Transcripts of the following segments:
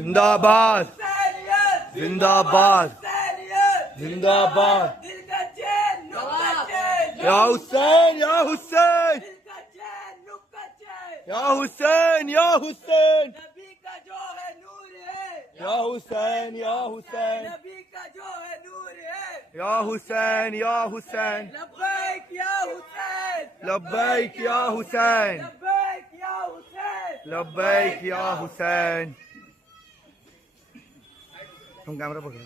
जिंदाबाद जिंदाबाद जिंदाबाद या हुसैन या हुसैन या हुसैन या हुसैन नबी का जो है नूर है, या हुसैन या हुसैन नबी का जो है नूर है। या हुसैन या हुसैन लब्बैक या हुसैन, लब्बैक या हुसैन लब्बैक या हुसैन। लब्बैक या हुसैन। हम कैमरा पकड़ो,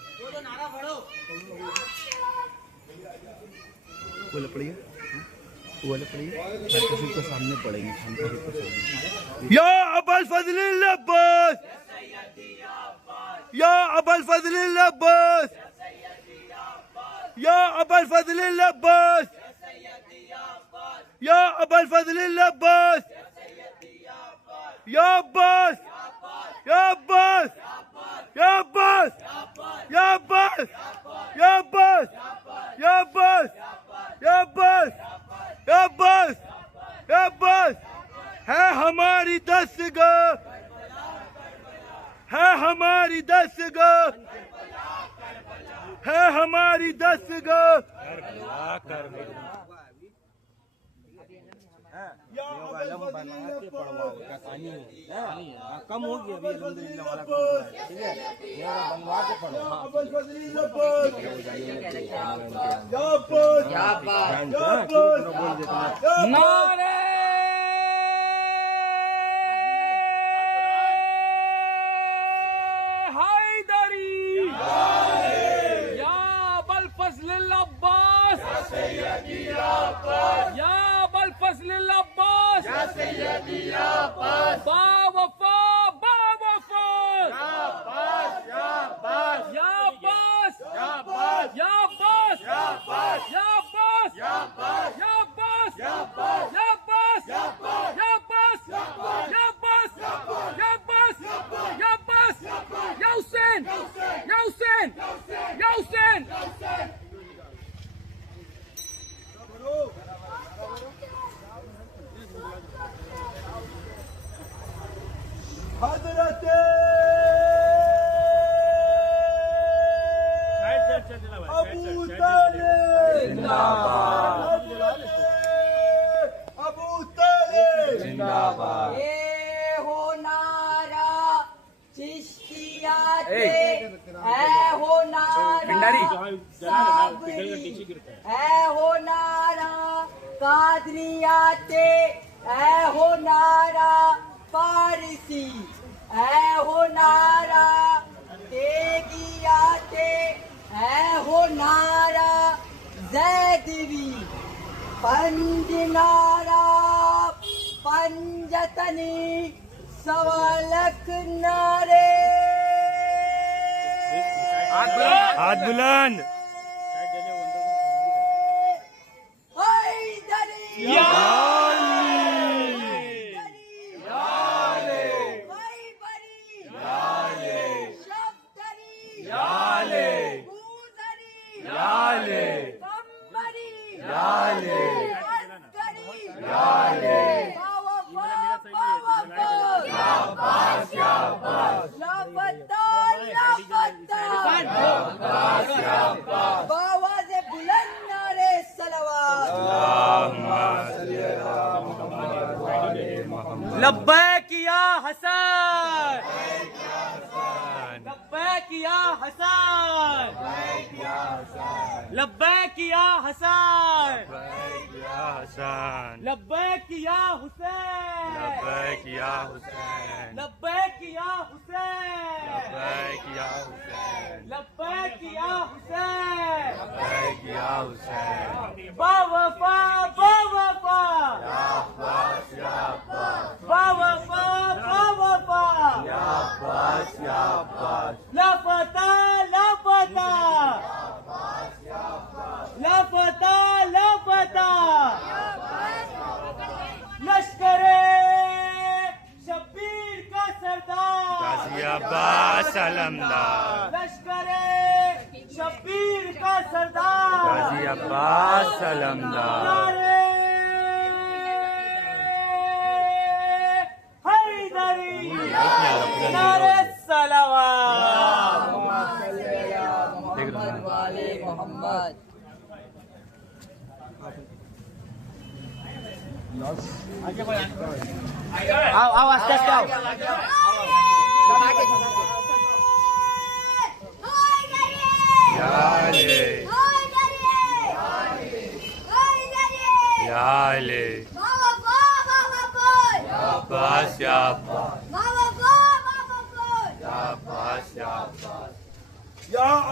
वो लपड़ी है, वो लपड़ी है, किसी के सामने पड़ेंगे, हम किसी के सामने। या अबुल फजल अब्बास, या अबुल फजल अब्बास, या अबुल फजल अब्बास, या अबुल फजल अब्बास, या अब्बास, या अब्बास, या अब्बास, या अब्बास, या अब्बास, या अब्बास, या अब्बास, या अब्बास, या अब्बास। है हमारी दस्तगीर, है हमारी दस्तगीर, है हमारी दस्तगीर। कम हो गया अभी अल्हम्दुलिल्लाह वाला ठीक है, ये बनवा के पढ़ो। नारे हैदरी, या अबुल फजल अब्बास, या अबुल फजल अब्बास, बावफा बावफा, या अब्बास, या अब्बास, या अब्बास, या अब्बास, या अब्बास, या अब्बास, या अब्बास, या अब्बास, या अब्बास, या अब्बास, या अब्बास, या अब्बास, या अब्बास, या अब्बास, या अब्बास, या अब्बास, या हुसैन, या हुसैन, या हुसैन। हज़रत अबू तालिब जिंदाबाद, अबू तालिब जिंदाबाद। ये हो नारा चिश्तिया के, है हो नारा साबरी, है हो नारा कादरिया के, है हो नारा फारसी, है हो नारा तेगिया के, है हो नारा जैदवी, पंज नारा पंजतनी सवालक नारे। हाथ बुलंद। हैदरी, बावाज़े बुलंद नारे सलवात। लब्बैक या हसन, लब्बैक या हसन, लब्बैक या हसन, लब्बैक या हुसैन, लब्बैक या हुसैन, लब्बैक या हुसैन, लब्बैक या हुसैन, लब्बैक या हुसैन। लब्बैक या हुसैन। बावफा बावफा, बावफा बावफा, लापता लापता, लापता लापता। लश्करे शब्बीर का सरदार, गाजी अब्बास अलमदार, लश्करे शब्बीर का सरदार, गाजी अब्बास अलमदार। नारे हैदरी, नारे सलावत। जिंदाबाद। आओ आस्ते आस्ते आओ। या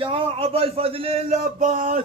या अबल फजलिल अब्बास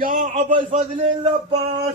या अबल फजलिल अब्बास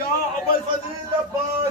या अबल फजलिल अब्बास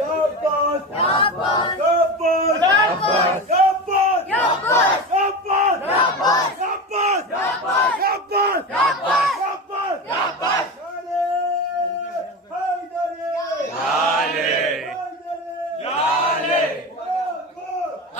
या अब्बास या अब्बास या अब्बास या अब्बास या अब्बास या अब्बास या अब्बास या अब्बास या अब्बास या अब्बास या अब्बास या अब्बास या अब्बास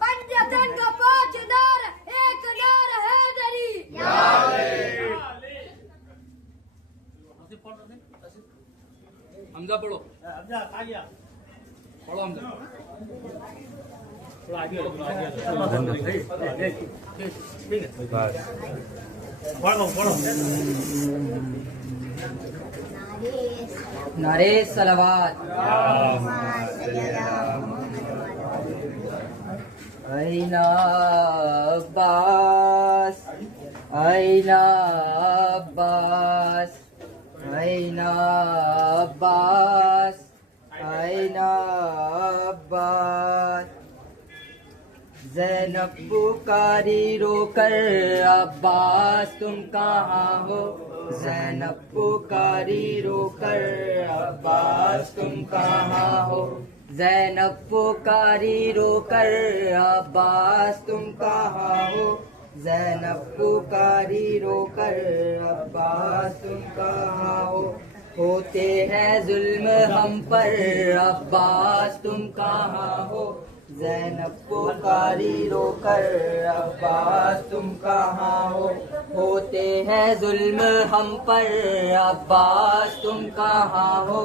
पंचतन का पांच नार एक नार हैदरी हमजा पढ़ो। पढ़ो हमजा। नारे सलावत। ऐना अब्बास ऐना अब्बास ऐना अब्बास ऐना अब्बास। ज़ैनब पुकारी रोकर अब्बास तुम कहाँ हो। ज़ैनब पुकारी रोकर अब्बास तुम कहाँ हो। ज़ैनब पुकारी रोकर अब्बास तुम कहाँ हो। ज़ैनब पुकारी रोकर अब्बास तुम कहाँ हो। होते हैं जुल्म हम पर अब्बास तुम कहाँ हो। ज़ैनब पुकारी रोकर अब्बास तुम कहाँ हो। होते हैं जुल्म हम पर अब्बास तुम कहाँ हो।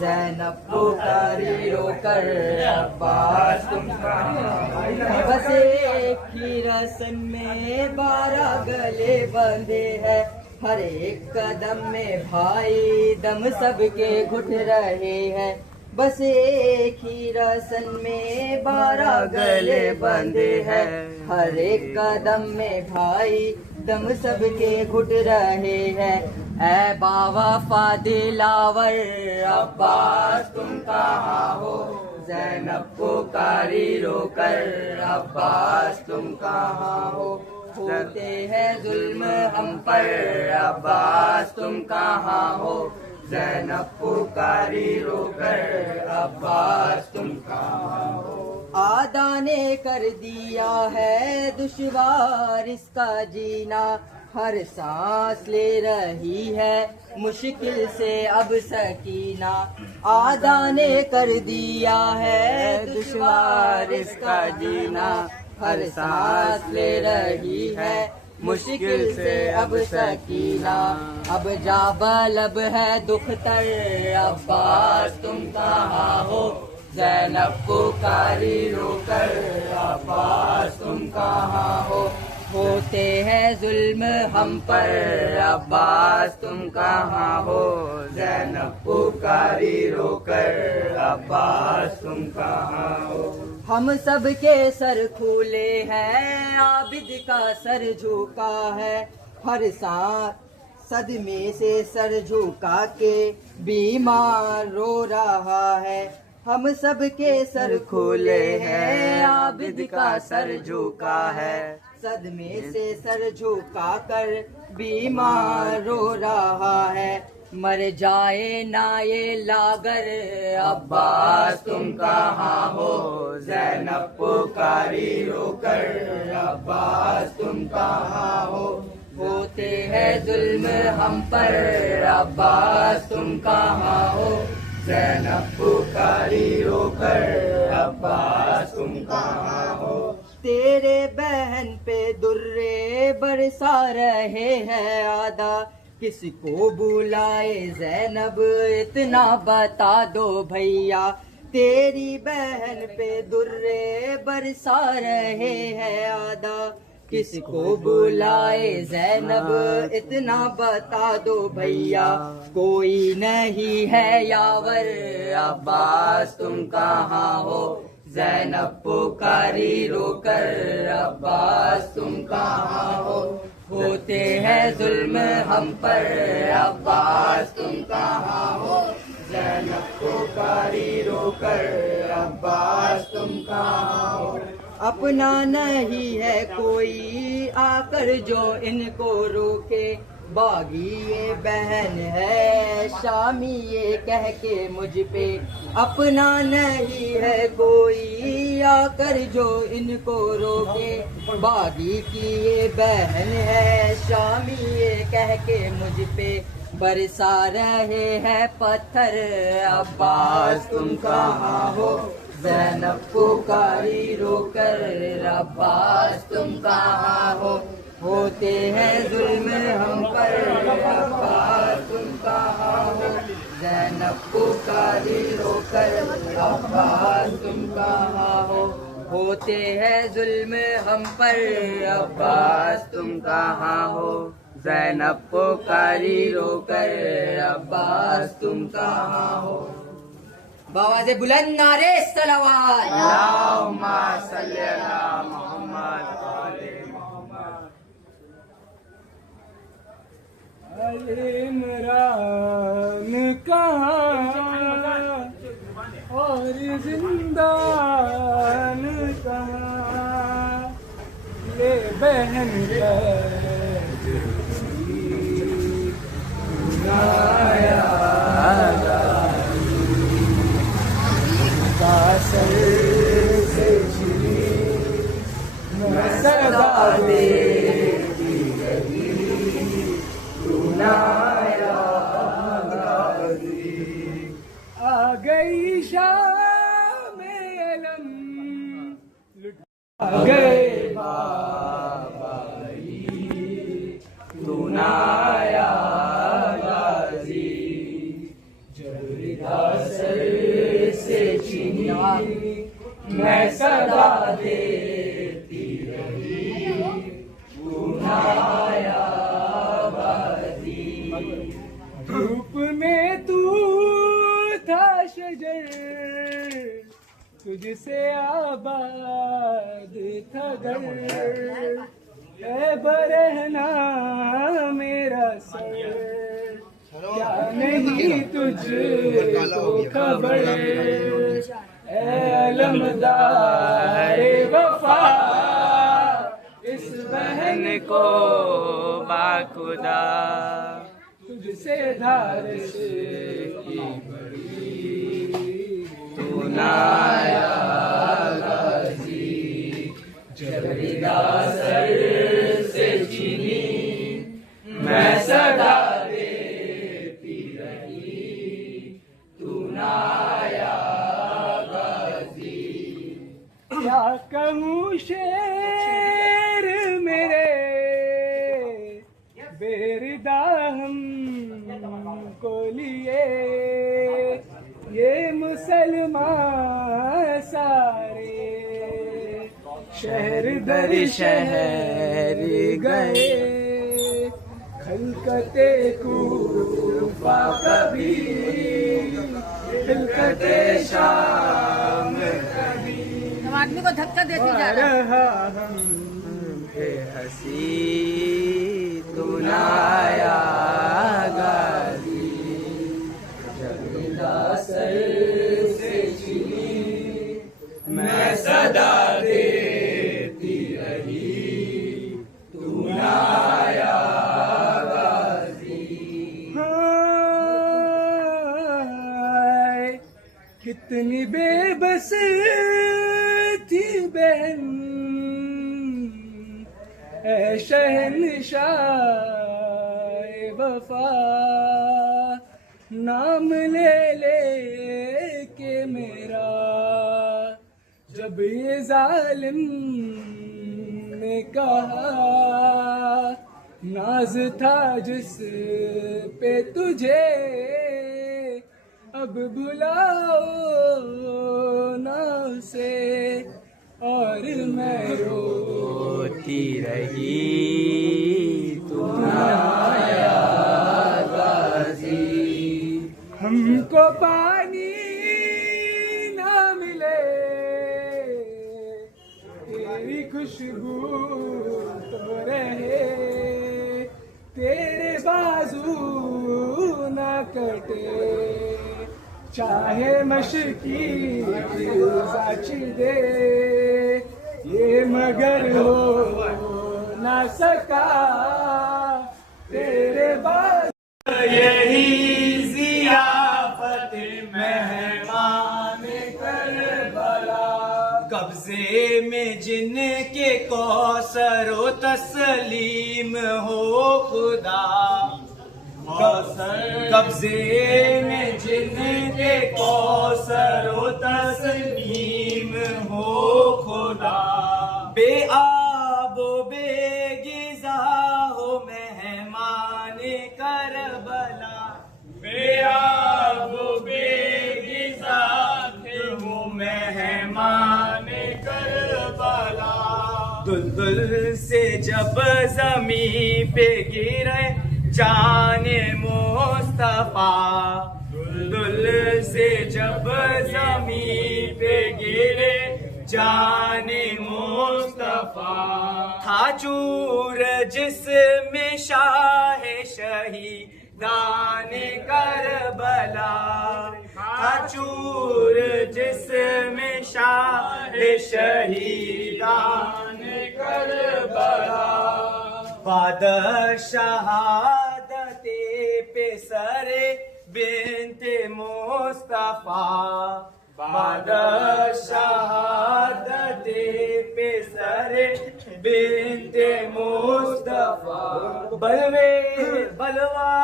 ज़ैनब पुकारी रोकर अब्बास तुम कहाँ हो। बस एक ही रस्म में 12 गले बंधे हैं। हर एक कदम में भाई दम सबके घुट रहे हैं। बस एक ही रस्म में 12 गले बंधे हैं। हर एक कदम में भाई दम सबके घुट रहे हैं। ऐ बावफा दिलावर अब्बास तुम कहाँ हो। ज़ैनब पुकारी रोकर अब्बास तुम कहाँ हो। होते हैं जुल्म हम पर अब्बास तुम कहाँ हो। ज़ैनब पुकारी रोकर अब्बास तुम कहाँ हो। आदा ने कर दिया है दुश्वार इसका जीना। हर सांस ले रही है मुश्किल से अब सकीना। आदा ने कर दिया है दुश्वार इसका जीना। हर सांस ले रही है मुश्किल से अब सकीना। अब जाबलब है दुख्तर अब्बास तुम कहाँ हो। ज़ैनब पुकारी रोकर अब्बास तुम कहाँ हो। होते हैं जुल्म हम पर अब्बास तुम कहाँ हो। ज़ैनब पुकारी रोकर अब्बास तुम कहाँ हो। हम सब के सर खुले हैं आबिद का सर झुका है। हर सांस सदमे से सर झुका के बीमार रो रहा है। हम सब के सर खुले हैं आबिद का सर झुका है। सदमे से सर झुका कर बीमार रो रहा है। मर जाए ना ये लागर अब्बास तुम कहाँ हो। ज़ैनब पुकारी रोकर अब्बास तुम कहाँ हो। होते हैं जुल्म हम पर अब्बास तुम कहाँ हो। ज़ैनब पुकारी रोकर अब्बास तुम कहाँ हो। तेरे बहन पे दुर्रे बरसा रहे हैं आदा, किसको बुलाए ज़ैनब इतना बता दो भैया। तेरी बहन पे दुर्रे बरसा रहे हैं आदा, किसको बुलाए ज़ैनब इतना बता दो भैया। कोई नहीं है यावर अब्बास तुम कहाँ हो, ज़ैनब पुकारी रोकर अब्बास तुम कहाँ हो। होते हैं जुल्म हम पर अब्बास तुम कहाँ हो, ज़ैनब पुकारी रोकर अब्बास तुम कहाँ हो। अपना नहीं है कोई आकर जो इनको रोके, बागी ये बहन है शामी ये कह के मुझ पे। अपना नहीं है कोई आकर जो इनको रोके, बागी की ये बहन है शामी ये कह के मुझ पे। बरसा रहे हैं पत्थर अब्बास तुम कहाँ हो, ज़ैनब पुकारी रोकर अब्बास तुम कहाँ हो। होते हैं जुल्म हम पर अब्बास तुम कहाँ हो, ज़ैनब पुकारी रोकर अब्बास तुम कहाँ हो। होते हैं जुल्म हम पर अब्बास तुम कहाँ हो, ज़ैनब पुकारी रोकर अब्बास तुम कहाँ हो। बावाज़े बुलंद नारे सलावत, अल्लाहुम्मा सल्ली अला मोहम्मद व आले मोहम्मद। इमरान कहाँ और जिंदान कहाँ, ये बहन सदा देती रही तू नाया आ गई शाम अलम लुटा गए बाबाई तू नाया गाजी। जब रिदा सर से छीनी मैं सदा देती रही तू नाया गाजी। धूप में तू था शजर, तुझसे आबाद था घर, है बरहना मेरा सर, क्या नहीं तुझको खबर, अलमदार वफा इस बहन को बाखुदा तुझसे धार से की बड़ी तू नाया गाजी। जब रिदा सर से छीनी मैं सदा देती रही तू नाया गाजी। क्या कहूँ शेर मेरे बेरिदा हमको लिए, ये मुसलमान सारे शहर दर शहर गए, खलकते कूफा कभी खलकते शाम कभी, आदमी को धक्का देती जा रहा है। रहा हम पे हसी तू नाया गाजी। जब रिदा सर से छीनी मैं सदा देती रही तू नाया गाजी। हाय कितनी बेबस थी बहन ऐ शहंशाह वफा, नाम ले ले के मेरा, जब ये जालिम ने कहा नाज था जिस पे तुझे, अब बुलाओ ना उसे, और मैं रोती रही तू ना आया गाजी। हमको पानी ना मिले, तेरी खुशबू तो रहे, तेरे बाजू ना कटे, चाहे मशकी साची दे, ये मगर हो ना सका तेरे बाजू। यही जियाफत मेहमान करबला, कब्जे में जिनके कौसरो तस्लीम हो खुदा, कब्जे में जिनके कौसरो तस्लीम हो खुदा, बेआबो बेगिज़ा हो मेहमान करबला, बेआबो बेगिज़ा हो मेहमान करबला। दुलदुल से जब ज़मीं पे गिरे जाने मुस्तफा, दुलदुल से जब ज़मीं पे गिरे जाने मुस्तफा, था चूर जिसमें शाह शहीदान करबला, था चूर जिसमें शाह शहीदान करबला। बाद शहादते पे सरे बिन्ते मुस्तफा, बाद शहादते पे सरे बिन्ते मुस्तफा, बलवे बलवा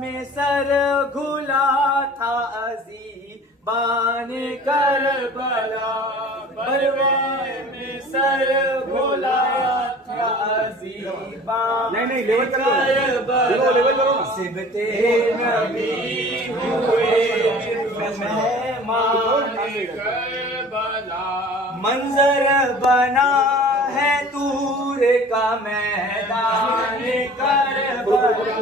में सर घुला था अज़ीबान करबला, बलवा में सर घुलाया था अज़ीबान करबला, सिबते नबी हुए मेहमान करबला, मंजर बना है तूर का मैदान करबला।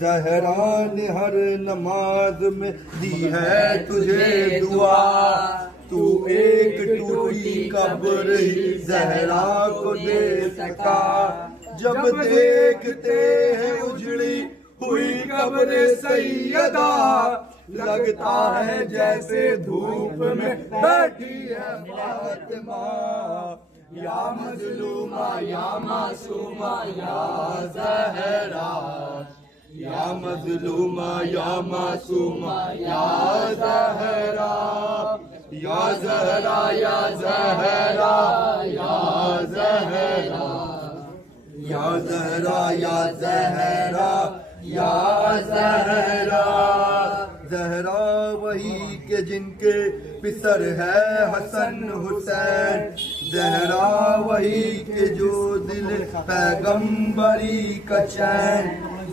ज़हरा ने हर नमाज में दी है तुझे दुआ, तू एक टूटी कब्र ही ज़हरा को दे सका, जब देखते हैं उजड़ी हुई कब्र सैयदा, लगता है जैसे धूप में बैठी है फातिमा, या मजलूमा या मासूमा या ज़हरा, या मजलूमा या मासूमा या ज़हरा, या ज़हरा या ज़हरा या ज़हरा, या ज़हरा या ज़हरा या ज़हरा। ज़हरा वही के जिनके पिसर है हसन हुसैन, ज़हरा वही के जो दिल पैगंबरी का चैन,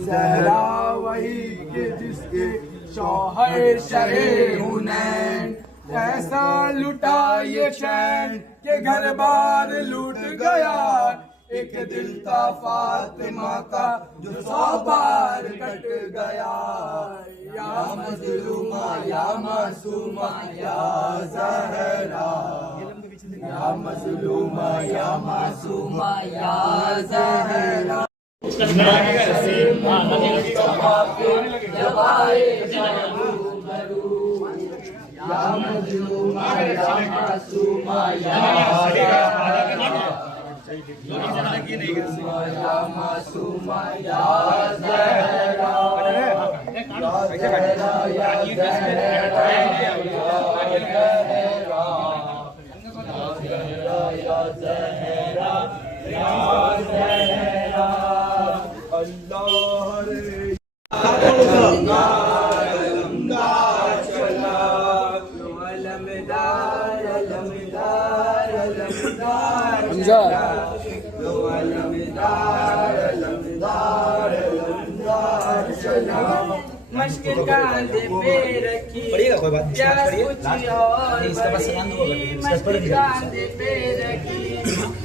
ज़हरा वही के जिसके शौहर शहे हुनैन, ऐसा लुटा ये चैन के घर बार लूट गया, एक दिल था फातिमा का जो 100 बार कट गया, या मजलूमा या मासूमा या ज़हरा, या मजलूमा या मासूमा या ज़हरा। या मजलूमा या मासूमा या या मासूमा या ज़हरा, या ज़हरा या ज़हरा या ज़हरा। अल्लाह अलमदार अलमदार अलमदार चला। मश्क कांधे पे रखी प्यास कुछ और बड़ी, मश्क कांधे पे रखी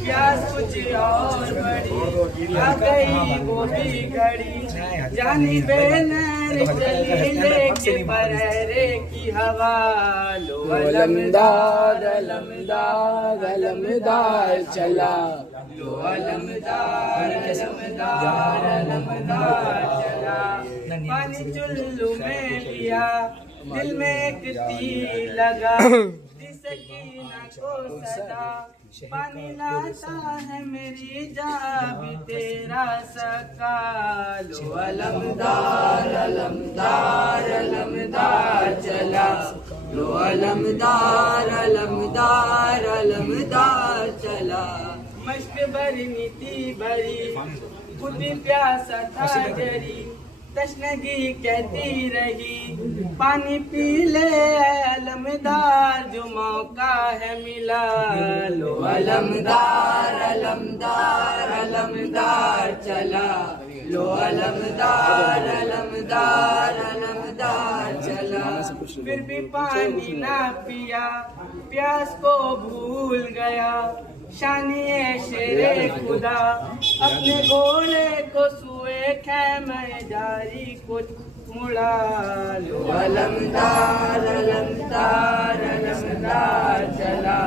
प्यास कुछ और बड़ी, आ गई वो भी घड़ी जानी बेनर चली लेके परहेरे की हवा। लो अलमदार अलमदार अलमदार चला। लो अलमदार अलमदार अलमदार चला। पानी चुल्लू में लिया दिल में एक तीर लगा, सकीना को सदा पानी लाता है मेरी जान भी तेरा सका। लो अलमदार अलमदार अलमदार चला। लो अलमदार अलमदार अलमदार चला। मश्क भरी नीति भरी खुद प्यासा था जरी, तशनगी कहती रही पानी पी ले अलमदार जो मौका है मिला। लो अलमदार अलमदार अलमदार चला। लो अलमदार अलमदार अलमदार चला। फिर भी पानी ना पिया प्यास को भूल गया, शानिए शेरे खुदा अपने घोड़े को सुए खैमे जारी को मुड़ा। लो अलमदार अलमदार अलमदार चला।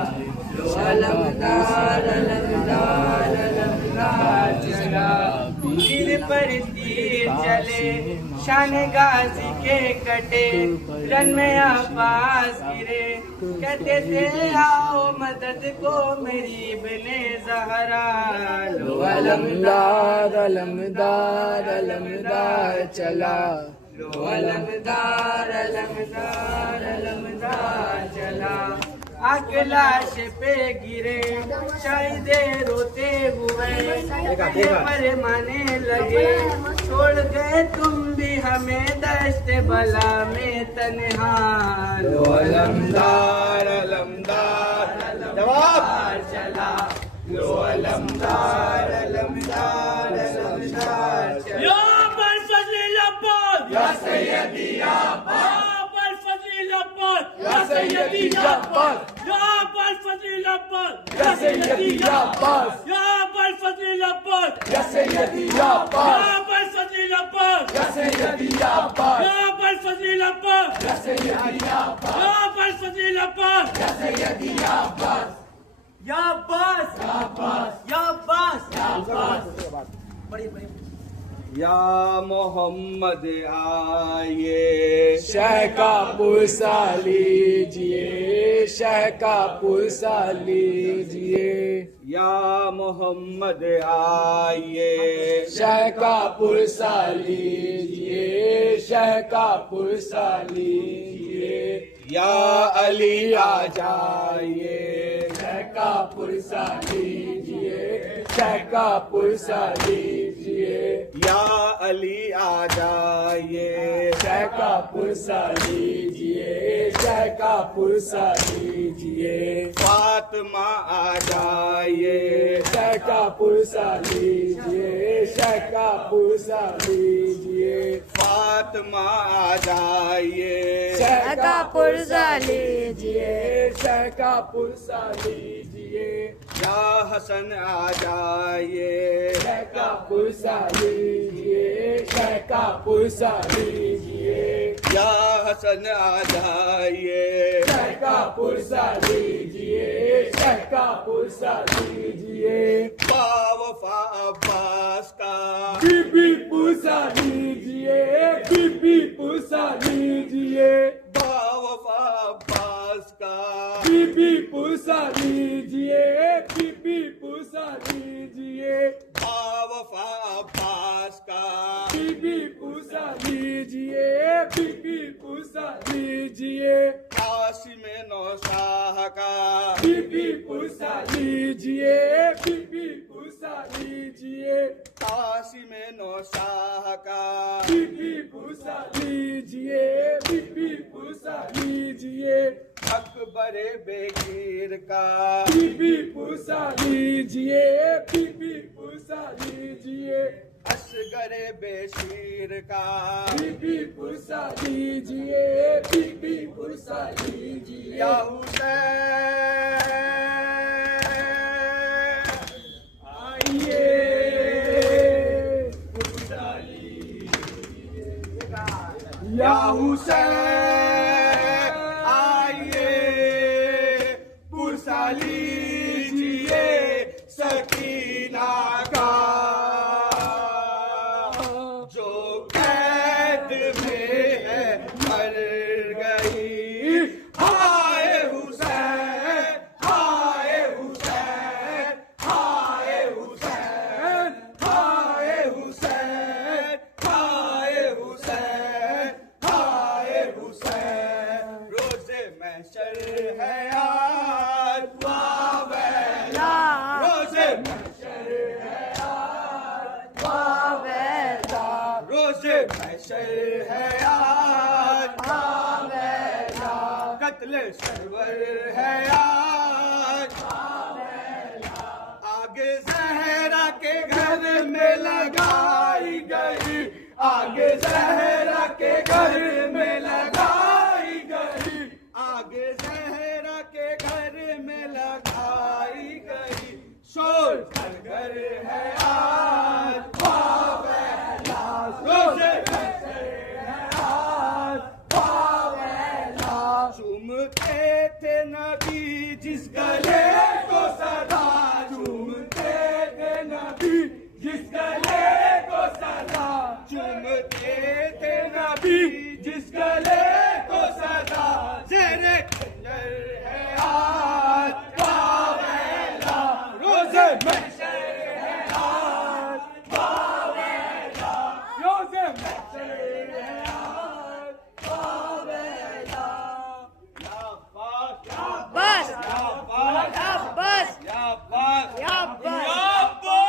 लो अलमदार अलमदार अलमदार चला। तीर पर तीर चले शान गाजी के कटे, रन में आवाज गिरे कहते थे आओ मदद को मेरी बने ज़हरा। लो अलमदार अलमदार अलमदार चला। लो अलमदार अलमदार अलमदार चला। आके लाश पे गिरे शायदे रोते हुए पर माने लगे, छोड़ गए तुम भी हमें दश्त बला में तन्हा। लो अलमदार अलमदार अलमदार चला। लो अलमदार अलमदार अलमदार चला। या अब्बास फजल अब्बास, या सैयदी या अब्बास, अब्बास फजल अब्बास, या सैयदी या अब्बास, या अब्बास फजल अब्बास, या सैयदी या अब्बास, या अब्बास फजल अब्बास, या सैयदी या अब्बास, या अब्बास फजल अब्बास, या सैयदी या अब्बास, या अब्बास फजल अब्बास, या सैयदी या अब्बास, या अब्बास फजल अब्बास, या सैयदी या अब्बास, या अब्बास, या अब्बास, या अब्बास, या अब्बास। या मोहम्मद आइए शह का पुरसा लीजिए, शह का पुरसा लीजिए। या मोहम्मद आइए शह का पुरसा लीजिए, शह का पुरसा लीजिए। या अली आ जाइए शह का पुरसा लीजिए, शह का पुरसा लीजिए। या अली आ जाइए शह का पुरसा लीजिए, शह का पुरसा लीजिए। फातिमा आ जाइए शह का पुरसा लीजिए, शह का पुरसा लीजिए। फातिमा आ जाइए शह का पुरसा लीजिए, शह का पुरसा लीजिए। या हसन आ जाइए शह का पुरसा लीजिए, शह का पुरसा लीजिए। या हसन आ जाइए शह का पुरसा लीजिए, शह का पुरसा लीजिए। बावफा अब्बास का बीबी पुरसा लीजिए, बीबी पुरसा लीजिए। बावफा अब्बास का बीबी पुरसा लीजिए, बीबी पुरसा लीजिए। बावफा अब्बास का बीबी पुरसा लीजिए, बीबी पुरसा लीजिए। कासिम नौशाह का बीबी पुरसा लीजिए, बीबी पुरसा लीजिए। कासिम नौशाह का बीबी पुरसा लीजिए, बीबी पुरसा लीजिए। अकबर बेगीर का बीबी पुरसा लीजिए, बीबी पुरसा लीजिए, असगर बेशीर का बीबी पुरसा लीजिए, बीबी पुरसा लीजिए, या हुसैन आइए या हुसैन आइए पुरसा लीजिए सकीना का जो कैद में है मर गई। हाय हुसैन हाय हुसैन हाय हुसैन हाय हुसैन हाय हुसैन हाय हुसैन। रोज़े महशर है आज वावेला, रोज़े महशर है आज वावेला, रोज़े महशर है आज वावेला, कत्ल सरवर है आज वावेला, आगे जहरा के घर में लगाई गई, आगे जहरा के घर में लगाई गई, आगे जहरा के घर में लगाई गई। शोर घर है आज वावेला, रोज़े महशर है आज वावेला, चूमते थे नबी जिस गले को सदा, चूमते थे नबी जिस गले को सदा, चूमते थे नबी जिस गले को सदा, जेरे खंजर है आज वावेला, रोज़े महशर है आज वावेला, रोज़े महशर है आज वावेला। या अब्बास या बस अब्बास या बस या अब्बास या बस भाई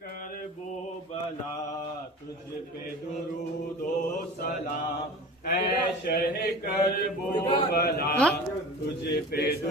कर वो बला तुझ पे दुरूदो सलाम, ऐ शह कर वो बला तुझ पे